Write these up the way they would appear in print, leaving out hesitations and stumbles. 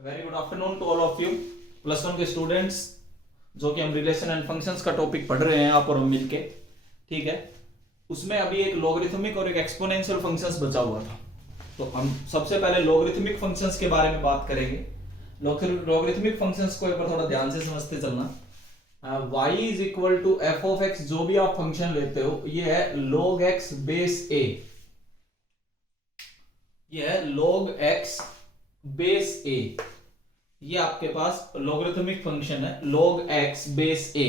Very good afternoon to all of you. Plus one के students जो कि हम रिलेशन एंड फंक्शंस का टॉपिक पढ़ रहे हैं आप और हम मिलके, ठीक है। उसमें अभी एक लॉगरिथमिक और एक एक्सपोनेंशियल फंक्शंस बचा हुआ था, तो हम सबसे पहले लॉगरिथमिक फंक्शंस के बारे में बात करेंगे। लॉगरिथमिक फंक्शंस को एक बार थोड़ा ध्यान से समझते चलना। y is equal to F of X, जो भी आप फंक्शन लेते हो ये है log x बेस a, ये है log x बेस a। ये आपके पास लॉगरिथमिक फंक्शन है log x बेस a।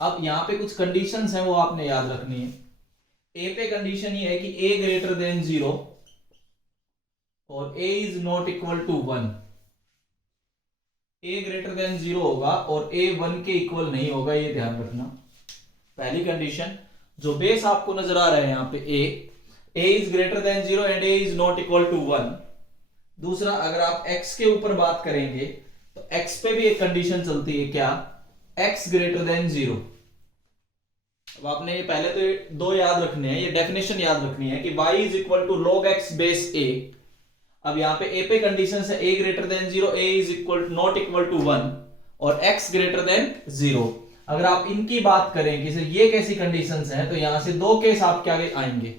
अब यहां पे कुछ कंडीशंस हैं वो आपने याद रखनी है। a पे कंडीशन ये है कि a ग्रेटर देन 0 और a is not equal to 1। a greater than 0 होगा और a 1 के इक्वल नहीं होगा, ये ध्यान रखना। पहली कंडीशन जो बेस आपको नजर आ रहा है यहां पे a is greater than 0 and a is not equal to 1। दूसरा, अगर आप x के ऊपर बात करेंगे तो x पे भी एक कंडीशन चलती है, क्या? x greater than 0। अब आपने ये पहले तो ये दो याद रखने हैं, ये डेफिनेशन याद रखनी है कि y is equal to log x base a। अब यहां पे a पे कंडीशन है a greater than 0, a is equal not equal to 1 और x ग्रेटर देन 0। अगर आप इनकी बात करें कि ये कैसी कंडीशंस हैं, तो यहां से दो केस आपके आगे आएंगे।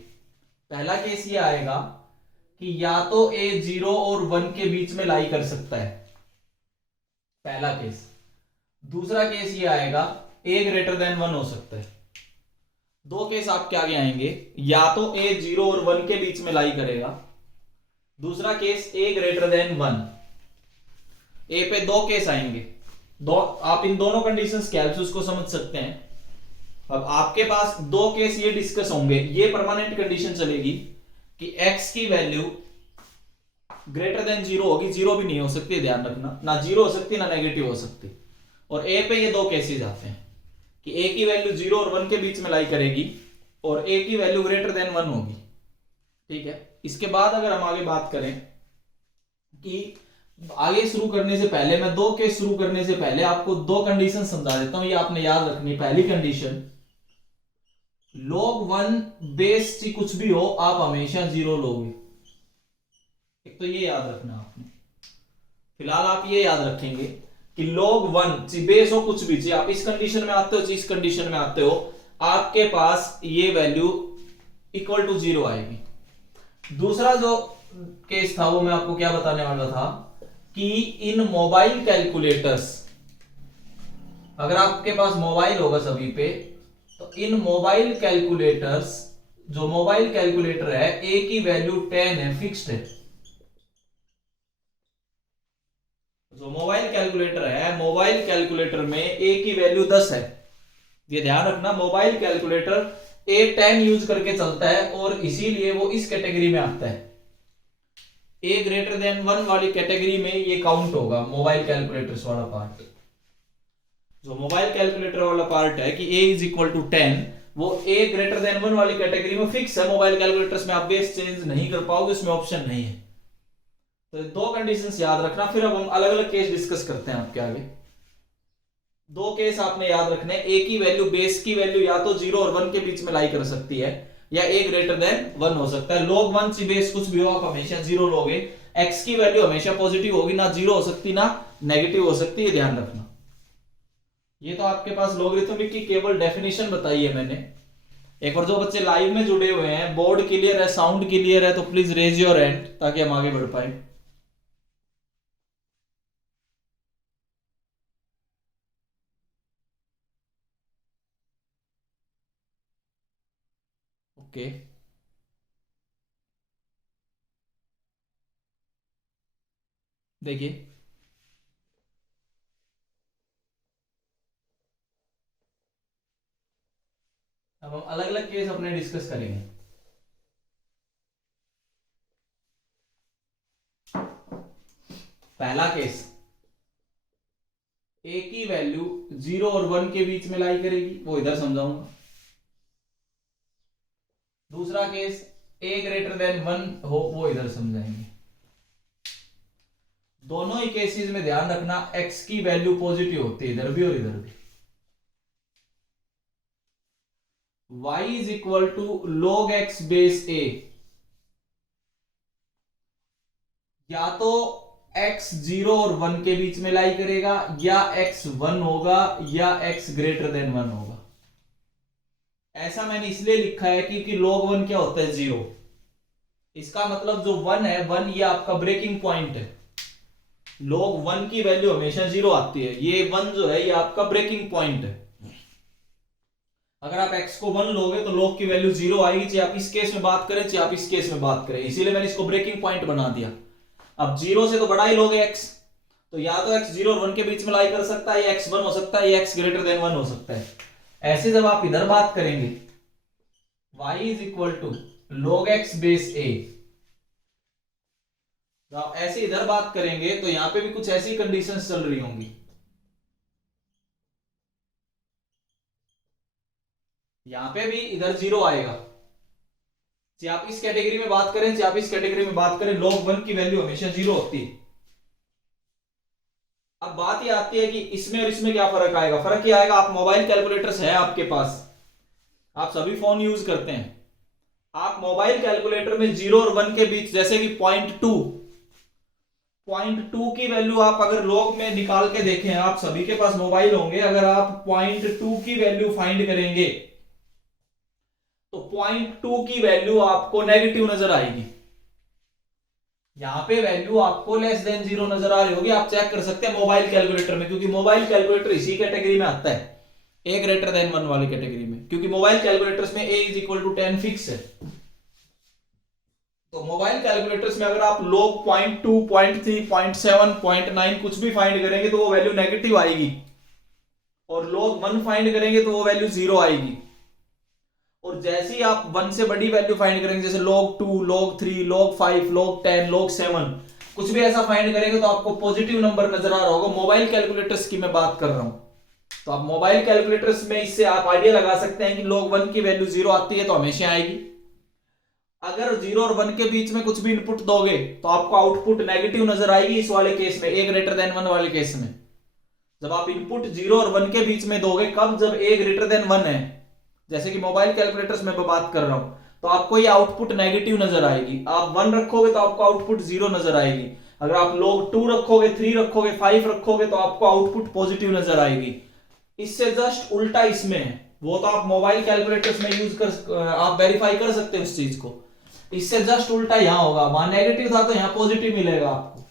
पहला केस ये आएगा कि या तो a 0 और 1 के बीच में लाई कर सकता है, पहला केस। दूसरा केस ये आएगा a ग्रेटर देन 1 हो सकता है। दो केस आपके आगे आएंगे, या तो a 0 और 1 के बीच में लाई करेगा, दूसरा case a greater then 1। a पे दो केस आएंगे, दो आप इन दोनों कंडीशंस कैलकुलस को समझ सकते हैं। अब आपके पास दो केस ये डिस्कस होंगे, ये परमानेंट कंडीशन चलेगी कि x की वैल्यू ग्रेटर देन 0 होगी, 0 भी नहीं हो सकती, ध्यान रखना, ना 0 हो सकती ना नेगेटिव हो सकती। और a पे ये दो केसेस आते हैं कि a की वैल्यू 0 और 1 के बीच में लाई करेगी और a की वैल्यू ग्रेटर देन 1 होगी, ठीक है। इसके बाद अगर हम आगे बात करें कि आगे शुरू करने से पहले, मैं दो केस शुरू करने से पहले आपको दो कंडीशन समझा देता हूं, ये आपने याद रखनी। पहली कंडीशन, log 1 बेस सी कुछ भी हो आप हमेशा 0 लोगे, एक तो ये याद रखना आपने। फिलहाल आप ये याद रखेंगे कि log 1 बेस हो कुछ भी, आप इस कंडीशन में आते हो, इस कंडीशन में आते हो, आपके पास ये वैल्यू इक्वल टू 0 आएगी। दूसरा जो केस था वो मैं आपको क्या बताने वाला था कि इन मोबाइल कैलकुलेटर्स, अगर आपके पास मोबाइल होगा सभी पे, तो इन मोबाइल कैलकुलेटर्स, जो मोबाइल कैलकुलेटर है a की वैल्यू 10 है, फिक्स्ड है। जो मोबाइल कैलकुलेटर है, मोबाइल कैलकुलेटर में a की वैल्यू 10 है, ये ध्यान रखना। मोबाइल कैलकुलेटर A10 यूज करके चलता है और इसीलिए वो इस कैटेगरी में आता है। a ग्रेटर देन 1 वाली कैटेगरी में ये काउंट होगा, मोबाइल कैलकुलेटर्स वाला पार्ट। जो मोबाइल कैलकुलेटर वाला पार्ट है कि a इज इक्वल टू 10, वो a ग्रेटर देन 1 वाली कैटेगरी में फिक्स है। मोबाइल कैलकुलेटर्स में आप बेस चेंज नहीं कर पाओगे, उसमें ऑप्शन नहीं है। तो दो कंडीशंस याद रखना। फिर अब हम अलग अलग केस डिस्कस करते हैं आपके आगे। दो केस आपने याद रखने, a की वैल्यू, बेस की वैल्यू या तो 0 और 1 के बीच में लाई कर सकती है, या a ग्रेटर देन 1 हो सकता है। log 1 सी बेस कुछ भी हो आप हमेशा 0 लोगे। x की वैल्यू हमेशा पॉजिटिव होगी, ना 0 हो सकती ना नेगेटिव हो सकती है, ध्यान रखना। ये तो आपके पास लॉगरिथमिक की केवल डेफिनेशन बताई है मैंने। एक बार जो बच्चे लाइव में जुड़े हुए हैं, बोर्ड क्लियर है, साउंड क्लियर है, तो प्लीज रेज योर हैंड ताकि हम आगे बढ़ पाए। ओके, देखिए अब हम अलग अलग केस अपने डिस्कस करेंगे। पहला केस, a की वैल्यू 0 और 1 के बीच में लाई करेगी, वो इधर समझाऊंगा। दूसरा केस, a ग्रेटर देन 1 हो, वो इधर समझाएंगे। दोनों ही केसेस में ध्यान रखना x की वैल्यू पॉजिटिव होती है, इधर भी और इधर भी। y is equal to log x base a, या तो x 0 और 1 के बीच में लाई करेगा, या x 1 होगा, या x ग्रेटर देन 1 होगा। ऐसा मैंने इसलिए लिखा है क्योंकि log 1 क्या होता है 0। इसका मतलब जो 1 है 1 ये आपका ब्रेकिंग पॉइंट है। log 1 की वैल्यू हमेशा 0 आती है। ये 1 जो है ये आपका ब्रेकिंग पॉइंट है। अगर आप x को 1 लोगे तो log की वैल्यू 0 आएगी, चाहे आप इस केस में बात करें चाहे आप इस केस में बात करें। इसीलिए मैंने इसको ब्रेकिंग पॉइंट बना दिया। अब 0 से तो बड़ा ही लोगे x, तो या तो x 0 और 1 के बीच में लाई कर सकता है, या x 1 हो सकता है, या x ग्रेटर देन 1 हो सकता है। ऐसे जब आप इधर बात करेंगे y is equal to log x base a, तो आप ऐसे इधर बात करेंगे तो यहां पे भी कुछ ऐसी कंडीशंस चल रही होंगी। यहां पे भी इधर 0 आएगा, चाहे आप इस कैटेगरी में बात करें चाहे आप इस कैटेगरी में बात करें, log 1 की वैल्यू हमेशा 0 होती है। अब बात ये आती है कि इसमें और इसमें क्या फर्क आएगा। फर्क ये आएगा, आप मोबाइल कैलकुलेटर्स है आपके पास, आप सभी फोन यूज करते हैं। आप मोबाइल कैलकुलेटर में 0 और 1 के बीच, जैसे कि पॉइंट टू की वैल्यू आप अगर log में निकाल के देखें, आप सभी के पास मोबाइल होंगे, अगर आप पॉइंट 2 की वैल्यू फाइंड करेंगे तो पॉइंट 2 की वैल्यू आपको नेगेटिव नजर आएगी। यहां पे वैल्यू आपको लेस देन 0 नजर आ रही होगी। आप चेक कर सकते हैं मोबाइल कैलकुलेटर में, क्योंकि मोबाइल कैलकुलेटर इसी कैटेगरी में आता है, a ग्रेटर देन 1 वाली कैटेगरी में, क्योंकि मोबाइल कैलकुलेटर्स में a is equal to 10 fix है। तो मोबाइल कैलकुलेटर्स में अगर आप log 0.2, 0.3, 0.7, 0.9 कुछ भी फाइंड करेंगे तो वो वैल्यू नेगेटिव आएगी, और log 1 फाइंड करेंगे तो वो वैल्यू 0 आएगी। और जैसे ही आप 1 से बड़ी वैल्यू फाइंड करेंगे, जैसे log 2, log 3, log 5, log 10, log 7, कुछ भी ऐसा फाइंड करेंगे तो आपको पॉजिटिव नंबर नजर आ रहा होगा। मोबाइल कैलकुलेटर्स की मैं बात कर रहा हूं, तो आप मोबाइल कैलकुलेटर्स में इससे आप आइडिया लगा सकते हैं कि log 1 की वैल्यू 0 आती है तो हमेशा आएगी। अगर 0 और 1 के बीच में कुछ भी इनपुट दोगे तो आपको आउटपुट नेगेटिव नजर आएगी। इस वाले केस में, a ग्रेटर देन 1 वाले केस में, जब आप इनपुट 0 और 1 के बीच में दोगे, कब, जब a ग्रेटर देन 1 है, जैसे कि मोबाइल कैलकुलेटर्स में बात कर रहा हूं, तो आपको ये आउटपुट नेगेटिव नजर आएगी। आप 1 रखोगे तो आपको आउटपुट 0 नजर आएगी। अगर आप log 2 रखोगे, 3 रखोगे, 5 रखोगे तो आपको आउटपुट पॉजिटिव नजर आएगी। इससे जस्ट उल्टा इसमें है, वो तो आप मोबाइल कैलकुलेटर्स में यूज कर, आप वेरीफाई कर सकते हैं उस चीज को। इससे जस्ट उल्टा यहां होगा, वहां नेगेटिव था तो यहां पॉजिटिव मिलेगा आपको।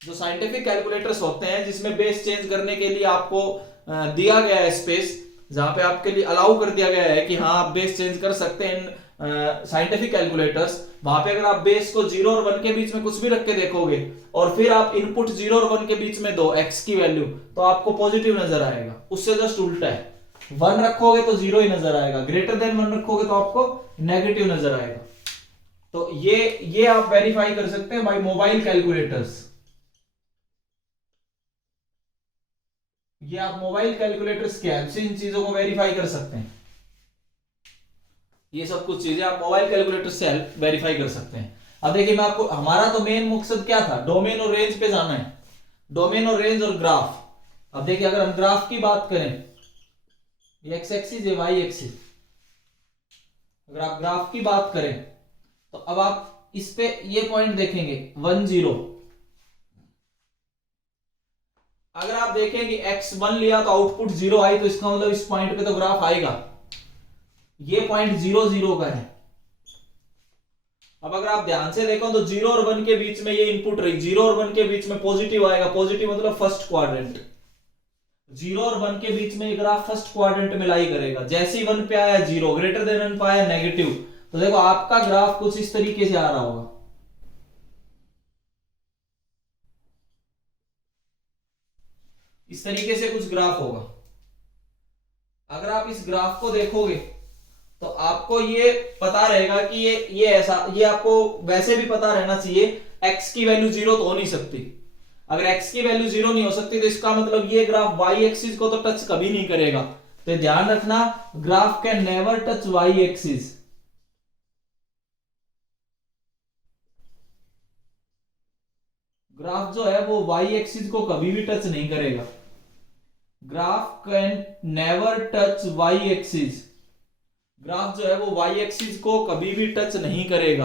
जो साइंटिफिक कैलकुलेटर्स होते हैं जिसमें बेस चेंज करने के लिए आपको दिया गया है स्पेस, जहां पे आपके लिए अलाउ कर दिया गया है कि हाँ आप बेस चेंज कर सकते हैं साइंटिफिक कैलकुलेटर्स, वहां पे अगर आप बेस को 0 और 1 के बीच में कुछ भी रख के देखोगे और फिर आप इनपुट 0 और 1 के बीच में दो x की वैल्यू, तो आपको पॉजिटिव नजर आएगा। उससे जस्ट उल्टा है, 1 रखोगे तो 0 ही नजर आएगा, ग्रेटर देन 1 रखोगे तो आपको नेगेटिव नजर आएगा। तो ये आप वेरीफाई कर सकते हैं बाय मोबाइल कैलकुलेटर्स। ये आप मोबाइल कैलकुलेटर्स के हेल्प से इन चीजों को वेरीफाई कर सकते हैं। ये सब कुछ चीजें आप मोबाइल कैलकुलेटर से हेल्प वेरीफाई कर सकते हैं। अब देखिए, मैं आपको, हमारा तो मेन मकसद क्या था, डोमेन और रेंज पे जाना है, डोमेन और रेंज और ग्राफ। अब देखिए, अगर हम ग्राफ की बात करें, ये एक्स एक्सिस है, वाई एक्सिस, अगर आप ग्राफ की बात करें तो अब आप इस पे ये पॉइंट देखेंगे 1 0। अगर आप देखें कि x1 लिया तो आउटपुट 0 आई, तो इसका मतलब इस पॉइंट पे तो ग्राफ आएगा। ये पॉइंट 0 0 का है। अब अगर आप ध्यान से देखो तो 0 और 1 के बीच में ये इनपुट रही, 0 और 1 के बीच में पॉजिटिव आएगा। पॉजिटिव मतलब फर्स्ट क्वाड्रेंट। 0 और 1 के बीच में ये ग्राफ फर्स्ट क्वाड्रेंट में लाई करेगा। जैसे ही 1 पे आया 0, ग्रेटर देन 1 पे आया नेगेटिव, तो देखो आपका ग्राफ कुछ इस तरीके से आ रहा होगा। इस तरीके से कुछ ग्राफ होगा। अगर आप इस ग्राफ को देखोगे तो आपको ये पता रहेगा कि ये ऐसा, ये आपको वैसे भी पता रहना चाहिए, x की वैल्यू 0 तो हो नहीं सकती। अगर x की वैल्यू 0 नहीं हो सकती तो इसका मतलब ये ग्राफ y एक्सिस को तो टच कभी नहीं करेगा। तो ध्यान रखना, graph can never touch y axis. Graph जो है वो y एक्सिस को कभी भी टच नहीं करेगा। Graph can never touch y axis. Graph जो है वो y एक्सिस को कभी भी टच नहीं करेगा।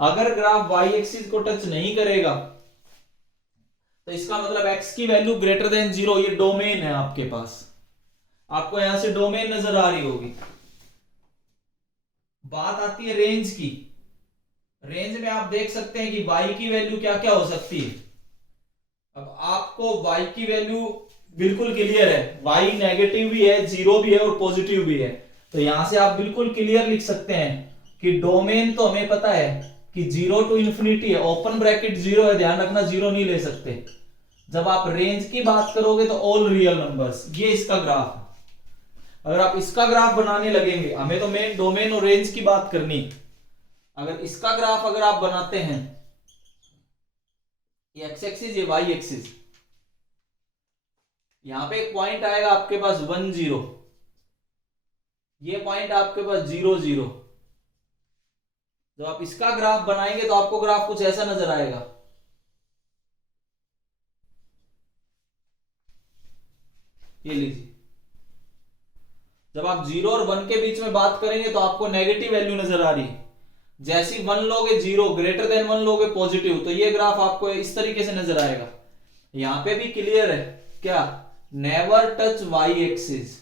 अगर ग्राफ y एक्सिस को टच नहीं करेगा तो इसका मतलब x की वैल्यू ग्रेटर देन 0, ये डोमेन है आपके पास। आपको यहां से डोमेन नजर आ रही होगी। बात आती है रेंज की। रेंज में आप देख सकते हैं कि y की वैल्यू क्या क्या हो सकती है। अब आपको y की वैल्यू बिल्कुल क्लियर है, y नेगेटिव भी है, 0 भी है और पॉजिटिव भी है। तो यहां से आप बिल्कुल क्लियर लिख सकते हैं कि डोमेन तो हमें पता है कि 0 टू इंफिनिटी है, ओपन ब्रैकेट 0 है, ध्यान रखना 0 नहीं ले सकते। जब आप रेंज की बात करोगे तो ऑल रियल नंबर्स, ये इसका ग्राफ है। अगर आप इसका ग्राफ बनाने लगेंगे, हमें तो मेन डोमेन और रेंज की बात करनी, अगर इसका ग्राफ अगर आप बनाते हैं, ये एक्स एक्सिस ये वाई एक्सिस, यहां पे एक पॉइंट आएगा आपके पास 1 0, ये पॉइंट आपके पास 0 0। जब आप इसका ग्राफ बनाएंगे तो आपको ग्राफ कुछ ऐसा नजर आएगा। ये लीजिए, जब आप 0 और 1 के बीच में बात करेंगे तो आपको नेगेटिव वैल्यू नजर आ रही है। जैसी 1 लोगे 0, ग्रेटर देन 1 लोगे पॉजिटिव, तो ये ग्राफ आपको इस तरीके से नजर आएगा। यहां पे भी क्लियर है क्या, नेवर टच वाई एक्सिस,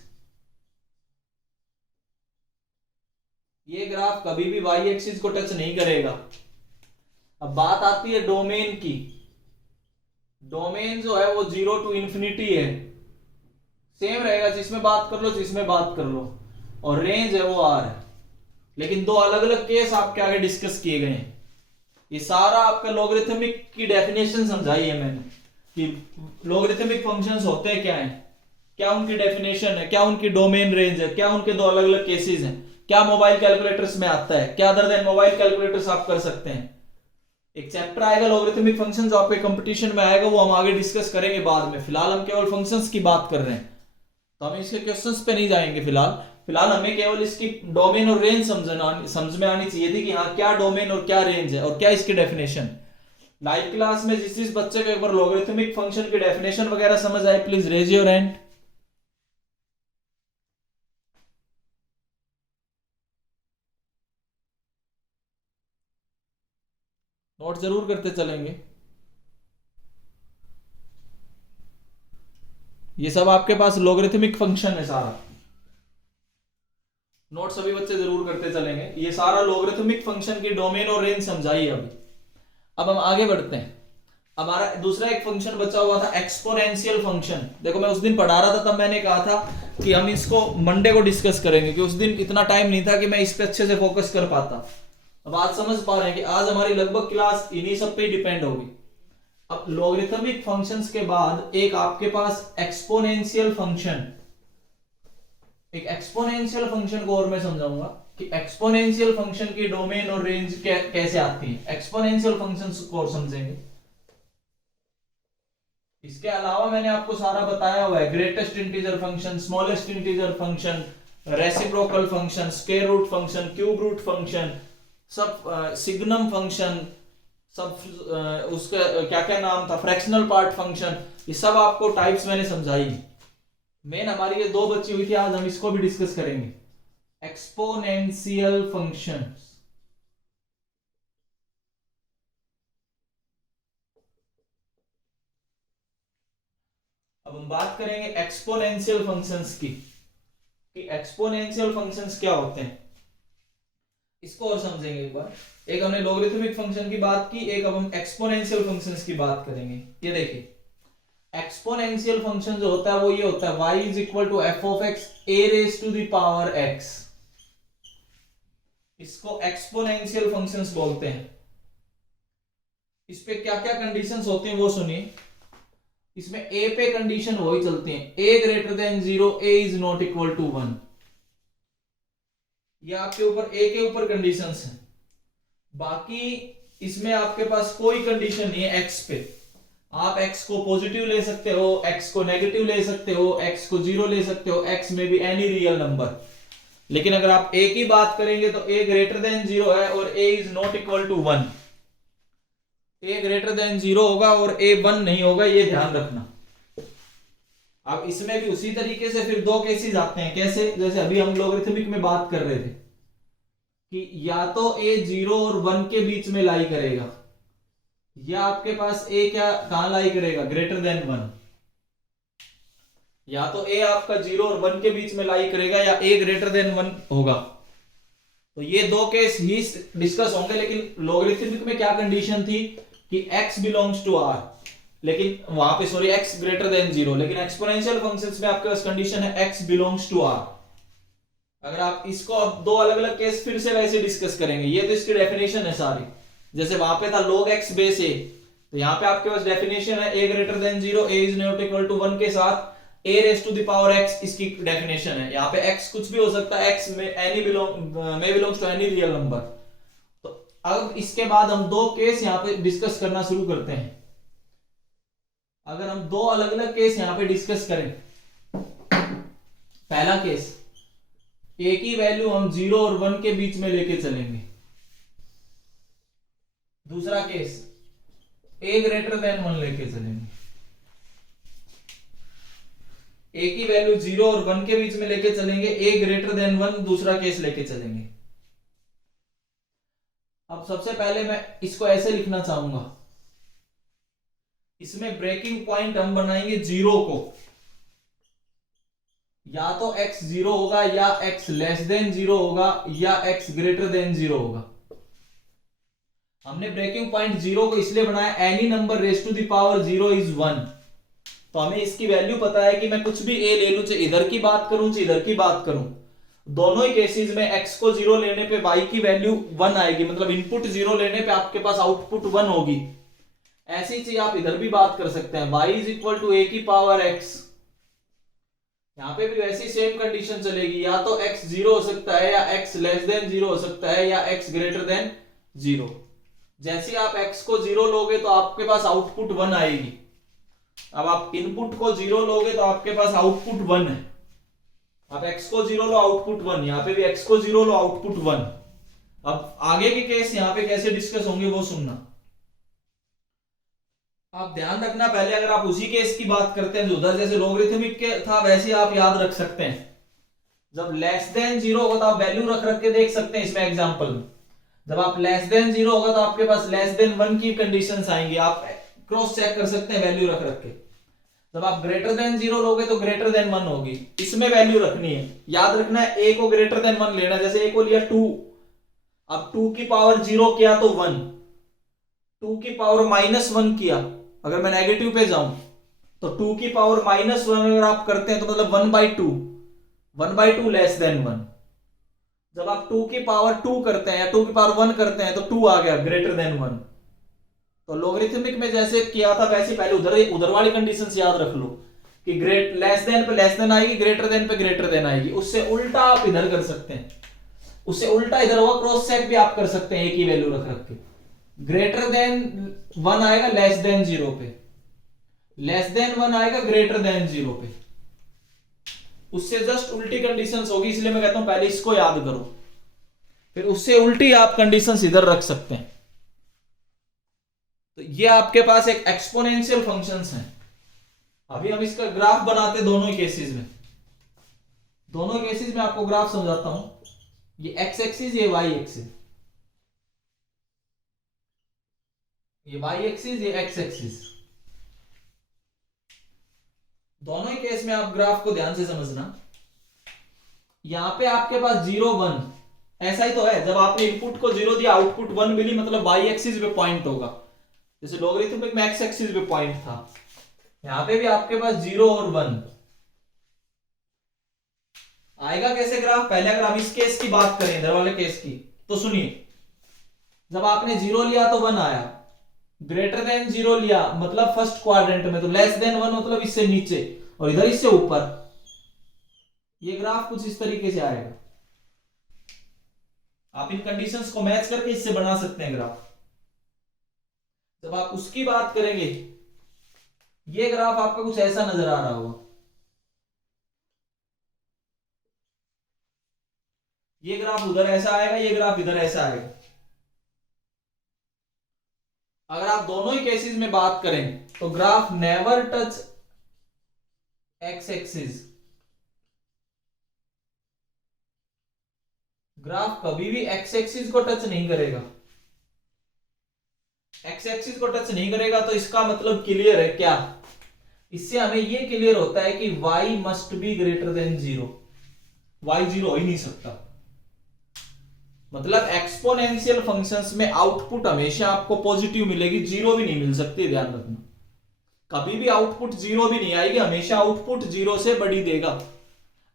ये ग्राफ कभी भी वाई एक्सिस को टच नहीं करेगा। अब बात आती है डोमेन की। डोमेन जो है वो 0 टू इंफिनिटी है, सेम रहेगा, जिसमें बात कर लो जिसमें बात कर लो, और रेंज है वो आर है। लेकिन दो अलग अलग केस आपके आगे डिस्कस किए गए हैं। ये सारा आपका लॉगरिथमिक की डेफिनेशन समझाई है मैंने कि लॉगरिथमिक फंक्शंस होते क्या हैं, क्या उनकी डेफिनेशन है, क्या उनकी डोमेन रेंज है, क्या उनके दो अलग अलग केसेस हैं, क्या मोबाइल कैलकुलेटर्स में आता है, क्या अदर देन मोबाइल कैलकुलेटर्स आप कर सकते हैं। एक चैप्टर आएगा लॉगरिथमिक फंक्शन जो आपके कंपटीशन में आएगा, वो हम आगे डिस्कस करेंगे बाद में। फिलहाल हम केवल फंक्शंस की बात कर रहे हैं, तो हम इसके क्वेश्चंस पे नहीं जाएंगे। फिलहाल हमें केवल इसकी डोमेन और रेंज समझ में आनी चाहिए थी कि हाँ क्या डोमेन और क्या रेंज है और क्या इसकी डेफिनेशन। लाइव क्लास में जिस बच्चे को एक बार लॉगरिथमिक फंक्शन की डेफिनेशन वगैरह समझ आए, please raise your hand. Note जरूर करते चलेंगे। ये सब आपके पास लॉगरिथमिक फंक्शन है सारा, नोट सभी बच्चे जरूर करते चलेंगे। ये सारा लॉगरिथमिक फंक्शन की डोमेन और रेंज समझाई अभी। अब हम आगे बढ़ते हैं। हमारा दूसरा एक फंक्शन बचा हुआ था एक्सपोनेंशियल फंक्शन। देखो मैं उस दिन पढ़ा रहा था, तब मैंने कहा था कि हम इसको मंडे को डिस्कस करेंगे, कि उस दिन इतना टाइम नहीं था कि मैं इस पे अच्छे से फोकस कर पाता। अब आज समझ पा रहे हैं कि आज हमारी लगभग क्लास इन्हीं सब पे डिपेंड होगी। अब लॉगरिथमिक फंक्शंस के बाद एक आपके पास एक्सपोनेंशियल फंक्शन, एक एक्सपोनेंशियल फंक्शन को और मैं समझाऊंगा कि एक्सपोनेंशियल फंक्शन की डोमेन और रेंज कैसे आती है। एक्सपोनेंशियल फंक्शंस को और समझेंगे। इसके अलावा मैंने आपको सारा बताया हुआ है, greatest integer function, smallest integer function, reciprocal function, square root function, cube root function, सब सिग्नम फंक्शन, सब उसका क्या क्या नाम था, फ्रैक्शनल पार्ट फंक्शन, ये सब आपको टाइप्स मैंने समझाई। मेन हमारी ये दो बची हुई थी, आज हम इसको भी डिस्कस करेंगे, एक्सपोनेंशियल फंक्शंस। अब हम बात करेंगे एक्सपोनेंशियल फंक्शंस की, कि एक्सपोनेंशियल फंक्शंस क्या होते हैं, इसको और समझेंगे एक बार। एक हमने लॉगरिथमिक फंक्शन की बात की, एक अब हम एक्सपोनेंशियल फंक्शंस की बात करेंगे। ये देखिए, एक्सपोनेंशियल फंक्शन जो होता है वो ये होता है, y is equal to F of X A raise to the power x। इसको एक्सपोनेंशियल फंक्शंस बोलते हैं। इस पे क्या क्या कंडीशंस होती हैं वो सुनिए। इसमें a पे कंडीशन वही चलती है, a greater than 0, a is not equal to 1। ये आपके ऊपर a के ऊपर कंडीशंस हैं। बाकी इसमें आपके पास कोई कंडीशन नहीं है x पे। आप x को पॉजिटिव ले सकते हो, x को नेगेटिव ले सकते हो, x को 0 ले सकते हो, x में भी एनी रियल नंबर। लेकिन अगर आप a की बात करेंगे तो a ग्रेटर देन 0 है और a is not equal to 1। a greater than 0 होगा और a 1 नहीं होगा, ये ध्यान रखना। अब इसमें भी उसी तरीके से फिर दो केसेस आते हैं। कैसे? जैसे अभी हम लॉगरिथमिक में बात कर रहे थे कि या तो a 0 और 1 के बीच में लाई करेगा, ये आपके पास ए क्या कहां लाई करेगा, ग्रेटर देन 1। या तो ए आपका 0 और 1 के बीच में लाई करेगा या ए ग्रेटर देन 1 होगा। तो ये दो केस ही डिस्कस होंगे, लेकिन लॉगरिथमिक में क्या कंडीशन थी कि x बिलोंग्स टू r, लेकिन वहां पे सॉरी x ग्रेटर देन 0, लेकिन एक्सपोनेंशियल फंक्शंस में आपके पास कंडीशन है x बिलोंग्स टू r। अगर आप इसको अब दो अलग अलग केस फिर से वैसे डिस्कस करेंगे, ये तो इसकी डेफिनेशन है सारी। जैसे वहां पे था log x बेस a, तो यहाँ पे आपके पास डेफिनेशन है a greater than 0, a is not equal to 1 के साथ a raise to the power x, इसकी डेफिनेशन है। यहाँ पे x कुछ भी हो सकता है, x में any belongs to any real number. तो अब इसके बाद हम दो केस यहाँ पे डिस्कस करना शुरू करते हैं। अगर हम दो अलग अलग केस यहाँ पे डिस्कस करें, पहला केस a की वैल्यू हम 0 और 1 के बीच में लेके चलेंगे। दूसरा केस a ग्रेटर देन 1 लेके चलेंगे। a की वैल्यू 0 और 1 के बीच में लेके चलेंगे, a ग्रेटर देन 1 दूसरा केस लेके चलेंगे। अब सबसे पहले मैं इसको ऐसे लिखना चाहूंगा, इसमें ब्रेकिंग पॉइंट हम बनाएंगे 0 को, या तो x 0 होगा या x लेस देन 0 होगा या x ग्रेटर देन 0 होगा। हमने ब्रेकिंग पॉइंट 0 को इसलिए बनाया, any number raise to the power 0 is 1। तो हमें इसकी वैल्यू पता है कि मैं कुछ भी a ले लूं, चाहे इधर की बात करूं चाहे इधर की बात करूं, दोनों ही केसेस में x को 0 लेने पे y की वैल्यू 1 आएगी, मतलब इनपुट 0 लेने पे आपके पास आउटपुट 1 होगी। ऐसी चीज आप इधर भी बात कर सकते हैं, y is equal to a की पावर x। यहां पे भी वैसी सेम कंडीशन चलेगी, या तो x 0 हो सकता है या x लेस देन 0 हो सकता है या x ग्रेटर देन 0। जैसे आप x को 0 लोगे तो आपके पास आउटपुट 1 आएगी। अब आप इनपुट को 0 लोगे तो आपके पास आउटपुट 1 है। आप x को 0 लो, आउटपुट 1, यहां पे भी x को 0 लो, आउटपुट 1। अब आगे के केस यहां पे कैसे डिस्कस होंगे वो सुनना। आप ध्यान रखना, पहले अगर आप उसी केस की बात करते हैं जो उधर जैसे लोगरिथमिक के था, वैसे आप याद रख सकते हैं। जब लेस देन 0 होगा तो आप वैल्यू रख रख के देख सकते हैं इसमें एग्जांपल में। जब आप लेस देन 0 होगा तो आपके पास लेस देन 1 की कंडीशंस आएंगी, आप क्रॉस चेक कर सकते हैं वैल्यू रख रख के। जब आप ग्रेटर देन 0 लोगे तो ग्रेटर देन 1 होगी, इसमें वैल्यू रखनी है। याद रखना है a को ग्रेटर देन 1 लेना, जैसे a को लिया 2, अब 2 की पावर 0 किया तो 1, 2 की पावर -1 किया, अगर मैं नेगेटिव पे जाऊं तो 2 की पावर -1 अगर आप करते हैं तो मतलब 1/2, 1/2 लेस देन 1। जब आप 2 की पावर 2 करते हैं या 2 की पावर 1 करते हैं तो 2 आ गया ग्रेटर देन 1। तो लोगरिथमिक में जैसे किया था वैसे पहले उधर वाली कंडीशंस याद रख लो कि ग्रेट लेस देन पे लेस देन आएगी, ग्रेटर देन पे ग्रेटर देन आएगी। उससे उल्टा आप इधर कर सकते हैं, उससे उल्टा इधर होगा, क्रॉस चेक भी आप कर सकते हैं, एक ही वैल्यू रख रख के। ग्रेटर देन 1 आएगा लेस देन 0 पे, लेस देन 1 आएगा ग्रेटर देन 0 पे। उससे जस्ट उल्टी कंडीशंस होगी, इसलिए मैं कहता हूं पहले इसको याद करो, फिर उससे उल्टी आप कंडीशंस इधर रख सकते हैं। तो ये आपके पास एक एक्सपोनेंशियल फंक्शंस हैं। अभी हम इसका ग्राफ बनाते हैं दोनों केसेस में। दोनों केसेस में आपको ग्राफ समझाता हूं। ये एक्स एक्सिस, ये वाई एक्सिस, ये वाई एक्सिस, ये एक्स एक्सिस। दोनों ही केस में आप ग्राफ को ध्यान से समझना। यहां पे आपके पास 0 1 ऐसा ही तो है, जब आपने इनपुट को 0 दिया आउटपुट 1 मिली, मतलब वाई एक्सिस पे पॉइंट होगा। जैसे लॉगरिथमिक में एक्स एक्सिस पे पॉइंट था, यहां पे भी आपके पास 0 और 1 आएगा। कैसे ग्राफ, पहले अगर हम इस केस की बात करें, इधर वाले केस की, तो सुनिए, जब आपने 0 लिया तो 1 आया, ग्रेटर देन 0 लिया मतलब फर्स्ट क्वाड्रेंट में, तो लेस देन 1 मतलब इससे नीचे और इधर इससे ऊपर। ये ग्राफ कुछ इस तरीके से आएगा। आप इन कंडीशंस को मैच करके इससे बना सकते हैं ग्राफ। जब आप उसकी बात करेंगे, ये ग्राफ आपका कुछ ऐसा नजर आ रहा होगा। ये ग्राफ उधर ऐसा आएगा, ये ग्राफ इधर ऐसा आएगा। अगर आप दोनों ही केसेस में बात करें तो graph never touch x axis, graph कभी भी एक्स एक्सिस को टच नहीं करेगा। एक्स एक्सिस को टच नहीं करेगा तो इसका मतलब क्लियर है क्या, इससे हमें ये क्लियर होता है कि y must be greater than 0, y 0 हो ही नहीं सकता। मतलब एक्सपोनेंशियल फंक्शंस में आउटपुट हमेशा आपको पॉजिटिव मिलेगी, जीरो भी नहीं मिल सकती, ध्यान रखना। कभी भी आउटपुट जीरो भी नहीं आएगी, हमेशा आउटपुट जीरो से बड़ी देगा।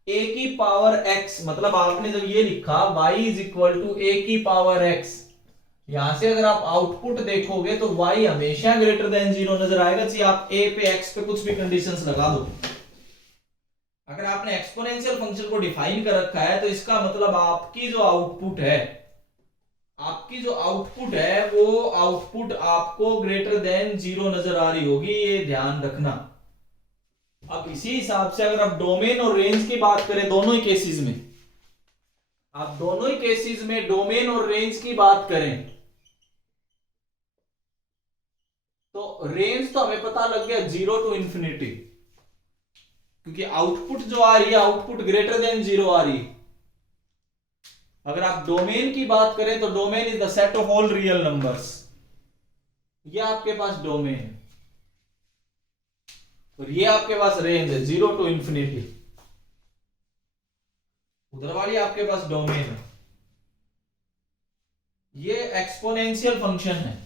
a की पावर x, मतलब आपने जब ये लिखा y is equal to a की पावर x, यहां से अगर आप आउटपुट देखोगे तो y हमेशा ग्रेटर देन 0 नजर आएगा, चाहे आप a पे x पे कुछ भी कंडीशंस लगा दो। अगर आपने एक्सपोनेंशियल फंक्शन को डिफाइन कर रखा है तो इसका मतलब आपकी जो आउटपुट है, आपकी जो आउटपुट है वो आउटपुट आपको ग्रेटर देन 0 नजर आ रही होगी, ये ध्यान रखना। अब इसी हिसाब से अगर आप डोमेन और रेंज की बात करें, दोनों ही केसेस में, आप दोनों ही केसेस में डोमेन और रेंज की बात करें तो रेंज तो हमें पता लग गया 0 टू इंफिनिटी, क्योंकि आउटपुट जो आ रही है आउटपुट ग्रेटर देन 0 आ रही है। अगर आप डोमेन की बात करें तो domain is the set of all real numbers, ये आपके पास डोमेन है, और ये आपके पास रेंज है 0 टू इंफिनिटी, उधर वाली आपके पास डोमेन है। ये एक्सपोनेंशियल फंक्शन है।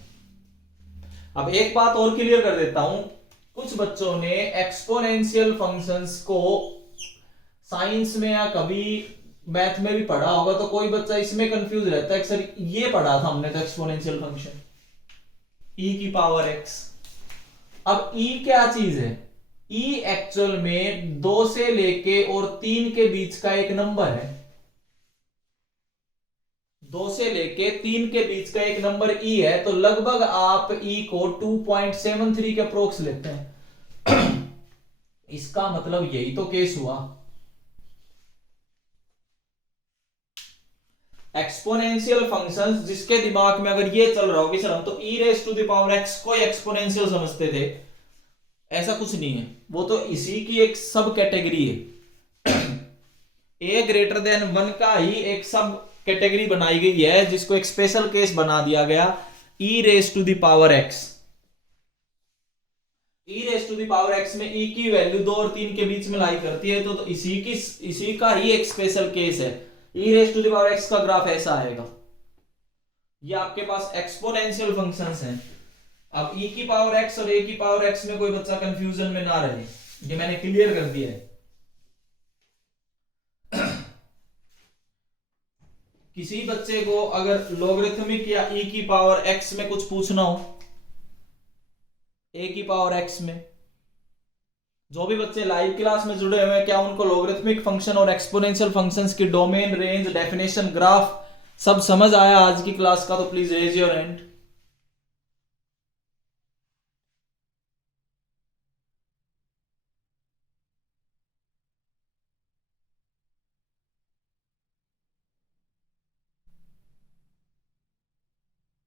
अब एक बात और क्लियर कर देता हूं, कुछ बच्चों ने एक्सपोनेंशियल फंक्शंस को साइंस में या कभी मैथ में भी पढ़ा होगा, तो कोई बच्चा इसमें कंफ्यूज रहता है कि सर ये पढ़ा था हमने तो एक्सपोनेंशियल फंक्शन e की पावर x। अब e क्या चीज है, e एक्चुअल में 2 से लेके और 3 के बीच का एक नंबर है, 2 से लेके 3 के बीच का एक नंबर e है, तो लगभग आप e को 2.73 के अप्रोक्स लेते हैं। इसका मतलब यही तो केस हुआ। एक्सपोनेंशियल फंक्शंस जिसके दिमाग में अगर ये चल रहा हो कि सर हम तो e raise to the power x को एक्सपोनेंशियल समझते थे, ऐसा कुछ नहीं है, वो तो इसी की एक सब कैटेगरी है। a ग्रेटर देन 1 का ही एक सब कैटेगरी बनाई गई है, जिसको एक स्पेशल केस बना दिया गया, e raise to the power x। e raise to the power x में e की वैल्यू 2 और 3 के बीच में लाई करती है, तो इसी का ही एक स्पेशल केस है। e raise to the power x का ग्राफ ऐसा आएगा। ये आपके पास एक्सपोनेंशियल फंक्शंस हैं। अब e की पावर x और a की पावर x में कोई बच्चा कंफ्यूजन में ना रहे, ये मैंने क्लियर कर दिया है। किसी बच्चे को अगर लॉगरिथमिक या e की पावर x में कुछ पूछना हो, a की पावर x में, जो भी बच्चे लाइव क्लास में जुड़े हुए हैं, क्या उनको लॉगरिथमिक फंक्शन और एक्सपोनेंशियल फंक्शंस की डोमेन, रेंज, डेफिनेशन, ग्राफ सब समझ आया आज की क्लास का? तो please raise your hand.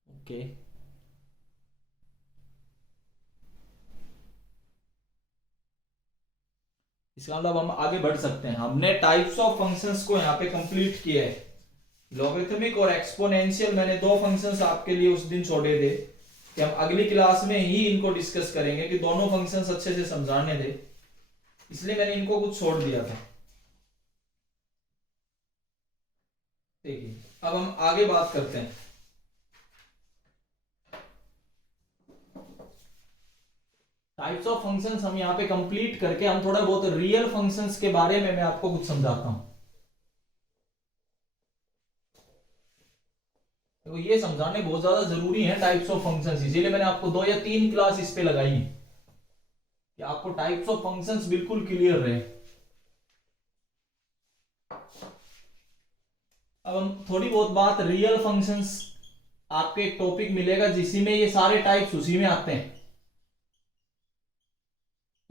Okay, इसका मतलब हम आगे बढ़ सकते हैं। हमने टाइप्स ऑफ फंक्शंस को यहाँ पे कंप्लीट किया है। लॉगरिथमिक और एक्सपोनेंशियल मैंने 2 फंक्शंस आपके लिए उस दिन छोड़े थे कि हम अगली क्लास में ही इनको डिस्कस करेंगे, कि दोनों फंक्शंस अच्छे से समझाने थे, इसलिए मैंने इनको कुछ छोड़ दिया था। देखिए अब हम आगे बात करते हैं। टाइप्स ऑफ फंक्शंस हम यहाँ पे कंप्लीट करके हम थोड़ा बहुत रियल फंक्शंस के बारे में मैं आपको कुछ समझाता हूं। तो ये समझाने बहुत ज्यादा जरूरी है टाइप्स ऑफ फंक्शंस, इसीलिए मैंने आपको 2 या 3 क्लास इस पे लगाई है कि आपको टाइप्स ऑफ फंक्शंस बिल्कुल क्लियर रहे। अब हम थोड़ी बहुत बात रियल फंक्शंस, आपके एक टॉपिक मिलेगा जिसमें ये सारे टाइप्स उसी में आते हैं।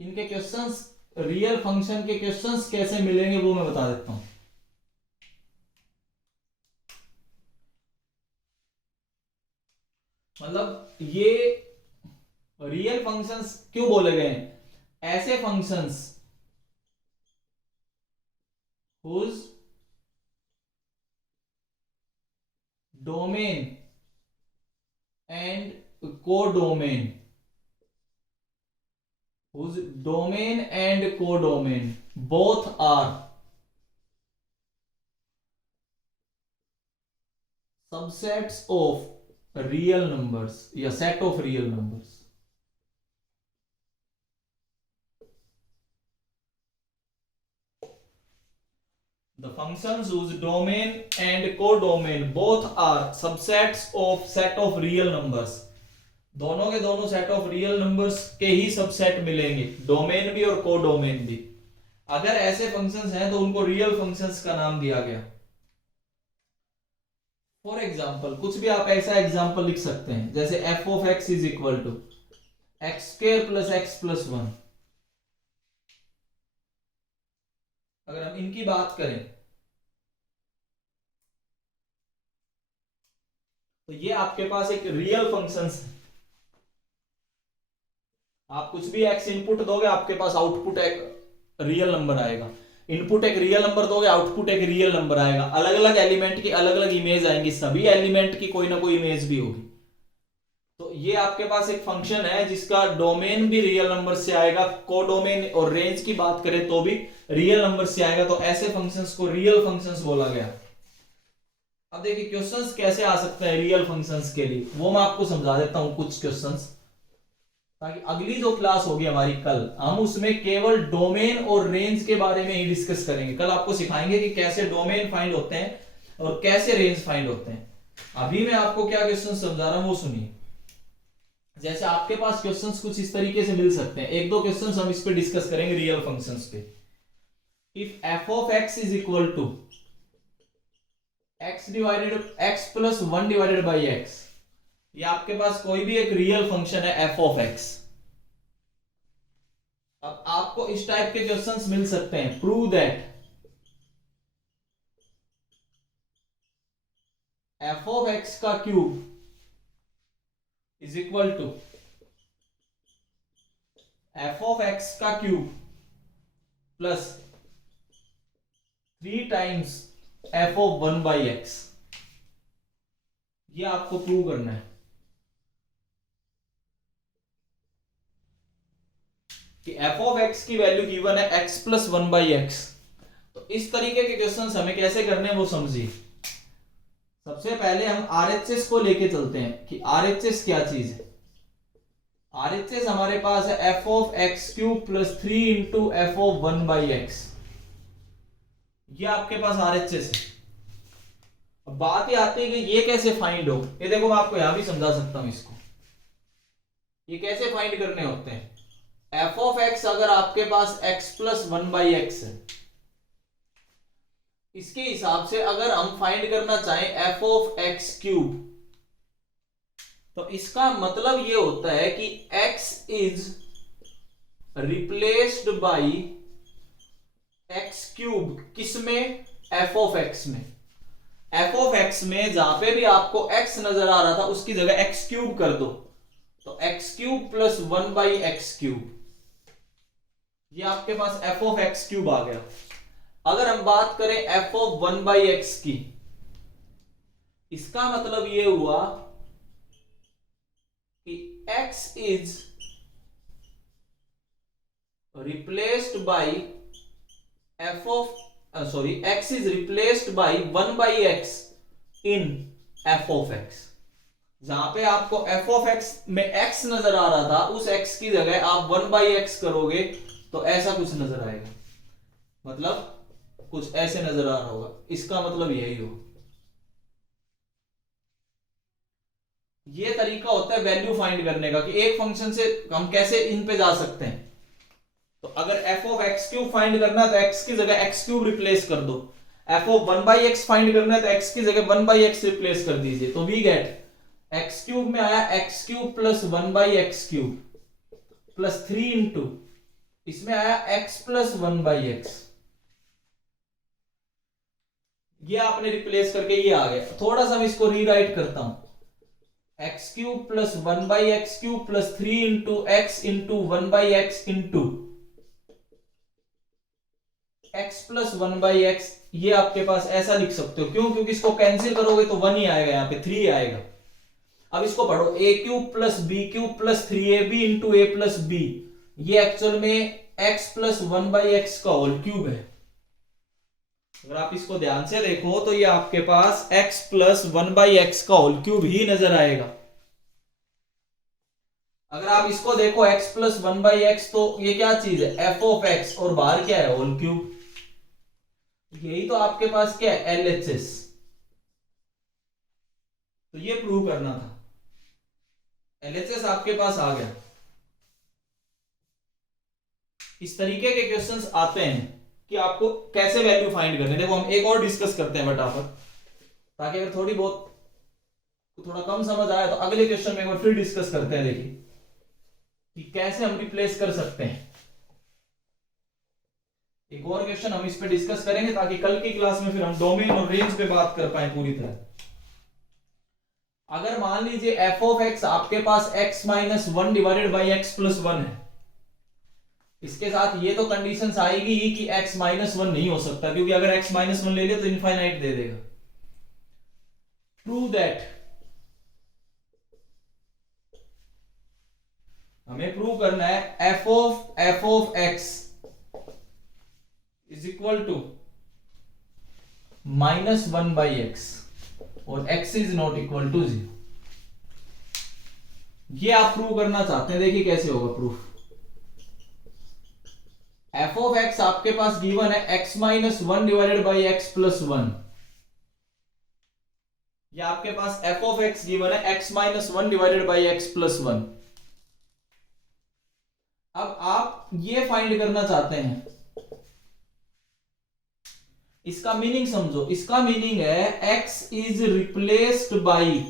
इनके क्वेश्चंस, रियल फंक्शन के क्वेश्चंस कैसे मिलेंगे वो मैं बता देता हूं। मतलब ये रियल फंक्शंस क्यों बोले गए हैं? ऐसे functions whose domain and codomain, whose domain and codomain both are subsets of real numbers या set of real numbers. The functions whose domain and codomain both are subsets of set of real numbers. दोनों के दोनों set of real numbers के ही subset मिलेंगे, domain भी और codomain भी. अगर ऐसे फंक्शंस हैं तो उनको रियल फंक्शंस का नाम दिया गया. फॉर एग्जाम्पल कुछ भी आप ऐसा एग्जाम्पल लिख सकते हैं जैसे F of X is equal to X square plus X plus 1. अगर हम इनकी बात करें तो ये आपके पास एक रियल फंक्शंस है. आप कुछ भी एक्स इनपुट दोगे आपके पास आउटपुट एक रियल नंबर आएगा. इनपुट एक रियल नंबर दोगे आउटपुट एक रियल नंबर आएगा. अलग अलग एलिमेंट की अलग अलग इमेज आएंगी, सभी एलिमेंट की कोई ना कोई इमेज भी होगी. तो ये आपके पास एक फंक्शन है जिसका डोमेन भी रियल नंबर से आएगा, कोडोमेन और रेंज की बात करें तो भी रियल नंबर से आएगा. तो ऐसे फंक्शंस को रियल फंक्शंस बोला गया. अब देखिए क्वेश्चंस कैसे आ सकते हैं रियल फंक्शंस के लिए, वो मैं आपको समझा देता हूं कुछ क्वेश्चंस, ताकि अगली जो क्लास होगी हमारी कल हम उसमें केवल डोमेन और रेंज के बारे में ही डिस्कस करेंगे. कल आपको सिखाएंगे कि कैसे डोमेन फाइंड होते हैं और कैसे रेंज फाइंड होते हैं. अभी मैं आपको क्या क्वेश्चन समझा रहा हूं वो सुनिए. जैसे आपके पास क्वेश्चंस कुछ इस तरीके से मिल सकते हैं. एक दो क्वेश्चंस हम इस पे डिस्कस करेंगे रियल फंक्शंस पे. If F of X is equal to X plus 1 divided by X, ये आपके पास कोई भी एक रियल फंक्शन है एफ ऑफ एक्स. अब आपको इस टाइप के क्वेश्चंस मिल सकते हैं. Prove that F of X का cube is equal to F of X का cube plus 3 times F of 1 by X. ये आपको प्रूव करना है कि एफ ऑफ एक्स की वैल्यू गिवन है एक्स प्लस 1 बाई एक्स. तो इस तरीके के क्वेश्चंस हमें कैसे करने हैं वो समझिए. सबसे पहले हम आरएचएस को लेके चलते हैं कि आरएचएस क्या चीज है. आरएचएस हमारे पास है F of x cube plus 3 into F of 1 by X. ये आपके पास आरएचएस है. अब बात ये आती है कि ये कैसे फाइंड हो. ये देखो मैं आपको यहां भी समझा सकता हूं इसको. ये कैसे फाइंड करने होते हैं. एफ ऑफ एक्स अगर आपके पास एक्स प्लस 1 बाई एक्स है, इसके हिसाब से अगर हम फाइंड करना चाहें एफ ऑफ एक्स क्यूब, तो इसका मतलब ये होता है कि x is replaced by x cube. किसमें. एफ ऑफ एक्स में. एफ ऑफ एक्स में जहां पे भी आपको x नजर आ रहा था उसकी जगह एक्स क्यूब कर दो, तो x cube plus 1 by x cube. ये आपके पास एफ ऑफ एक्स क्यूब आ गया. अगर हम बात करें एफ ऑफ 1 बाई एक्स की, इसका मतलब ये हुआ कि x is replaced by F of x is replaced by 1 by x in F of x. जहां पे आपको एफ ऑफ एक्स में x नजर आ रहा था उस x की जगह आप 1 बाई एक्स करोगे तो ऐसा कुछ नजर आएगा. मतलब कुछ ऐसे नजर आ रहा होगा. इसका मतलब यही हो. ये तरीका होता है वैल्यू फाइंड करने का कि एक फंक्शन से हम कैसे इन पे जा सकते हैं. तो अगर F of x cube find करना है तो एक्स की जगह एक्स क्यूब रिप्लेस कर दो. F of 1 by x find करना है तो एक्स की जगह 1 बाई एक्स रिप्लेस कर दीजिए. तो वी गेट एक्स क्यूब में आया x cube plus 1 by x cube plus 3 into इसमें आया x प्लस 1 बाई एक्स. ये आपने रिप्लेस करके ये आ गया. थोड़ा सा मैं इसको रीराइट करता हूं. X cube plus 1 by x cube plus 3 into x into 1 by x into x plus 1 by X. ये आपके पास ऐसा लिख सकते हो. क्यों. क्योंकि इसको कैंसिल करोगे तो 1 ही आएगा, यहां पे 3 आएगा. अब इसको पढ़ो, A cube plus B cube plus 3ab into A plus B, ये एक्चुअल में x प्लस 1/x का होल क्यूब है। अगर आप इसको ध्यान से देखो तो ये आपके पास x प्लस 1/x का होल क्यूब ही नजर आएगा। अगर आप इसको देखो x प्लस 1/x, तो ये क्या चीज है, f ऑफ x, और बाहर क्या है, होल क्यूब। यही तो आपके पास क्या है, LHS। तो ये प्रूव करना था, LHS आपके पास आ गया। इस तरीके के क्वेश्चंस आते हैं कि आपको कैसे वैल्यू फाइंड करनी है। देखो हम एक और डिस्कस करते हैं फटाफट, ताकि अगर थोड़ा कम समझ आया तो अगले क्वेश्चन में एक बार फिर डिस्कस करते हैं। देखिए कि कैसे हम रिप्लेस कर सकते हैं। एक और क्वेश्चन हम इस पे डिस्कस करेंगे, ताकि कल की क्लास में फिर हम डोमेन और रेंज पे बात कर पाए पूरी तरह। अगर मान लीजिए f ऑफ x आपके पास x minus 1 divided by x plus 1 है, इसके साथ ये तो कंडीशंस आएगी ही कि x माइनस 1 नहीं हो सकता, क्योंकि अगर x माइनस 1 ले लिया तो इनफाइनाइट दे देगा। प्रूव दैट, हमें प्रूव करना है f of x is equal to minus 1/x और x is not equal to 0। ये आप प्रूव करना चाहते हैं। देखिए कैसे होगा प्रूफ। f ऑफ x आपके पास गिवन है x minus 1 divided by x plus 1। ये आपके पास f ऑफ x गिवन है x minus 1 divided by x plus 1। अब आप ये फाइंड करना चाहते हैं, इसका मीनिंग समझो। इसका मीनिंग है x is replaced by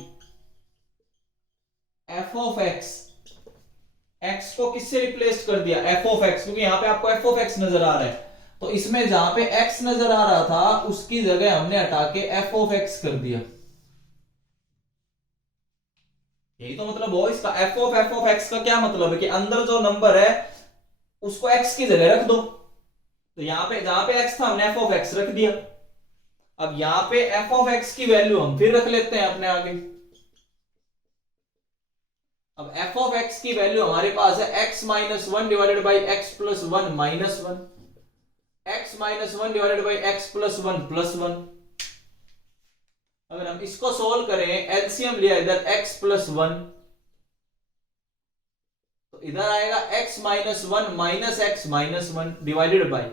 f of x। x को किससे रिप्लेस कर दिया, f ऑफ x, क्योंकि यहां पे आपको f ऑफ x नजर आ रहा है। तो इसमें जहां पे x नजर आ रहा था उसकी जगह हमने हटा के f ऑफ x कर दिया। यही तो मतलब हो इसका। f ऑफ x का क्या मतलब है कि अंदर जो नंबर है उसको x की जगह रख दो। तो यहां पे जहां पे x था हमने f ऑफ x रख दिया। अब यहां पे f ऑफ x की वैल्यू हम फिर रख लेते हैं अपने आगे। अब f ऑफ x की वैल्यू हमारे पास है x minus 1 divided by x plus 1 minus 1, x minus 1 divided by x plus 1 plus 1। अगर हम इसको सोल्व करें, एलसीएम लिया इधर x प्लस 1, तो इधर आएगा x minus 1 minus x minus 1 divided by,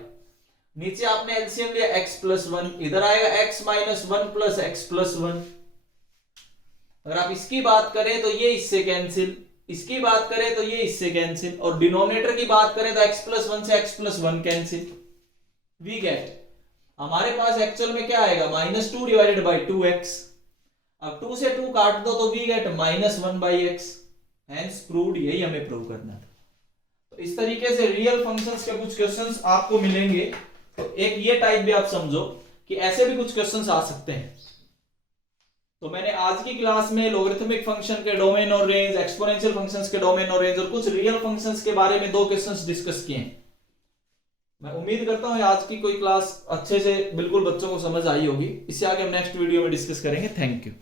नीचे आपने एलसीएम लिया x प्लस 1, इधर आएगा x minus 1 plus x plus 1। अगर आप इसकी बात करें तो ये इससे कैंसिल, इसकी बात करें तो ये इससे कैंसिल, और डिनोमिनेटर की बात करें तो x प्लस 1 से x plus 1 cancel. We get, हमारे पास एक्चुअल में क्या आएगा, माइनस 2 डिवाइडेड बाई 2x। अब 2 से 2 काट दो तो we get minus 1/x। Hence proved, यही हमें प्रूव करना था। तो इस तरीके से रियल फंक्शंस के कुछ क्वेश्चंस आपको मिलेंगे। तो एक ये टाइप भी आप समझो कि ऐसे भी कुछ क्वेश्चंस आ सकते हैं। तो मैंने आज की क्लास में लॉगरिथमिक फंक्शन के डोमेन और रेंज, एक्सपोनेंशियल फंक्शंस के डोमेन और रेंज और कुछ रियल फंक्शंस के बारे में 2 क्वेश्चंस डिस्कस किए हैं। मैं उम्मीद करता हूं आज की कोई क्लास अच्छे से बिल्कुल बच्चों को समझ आई होगी। इससे आगे हम नेक्स्ट वीडियो में डिस्कस करेंगे। Thank you.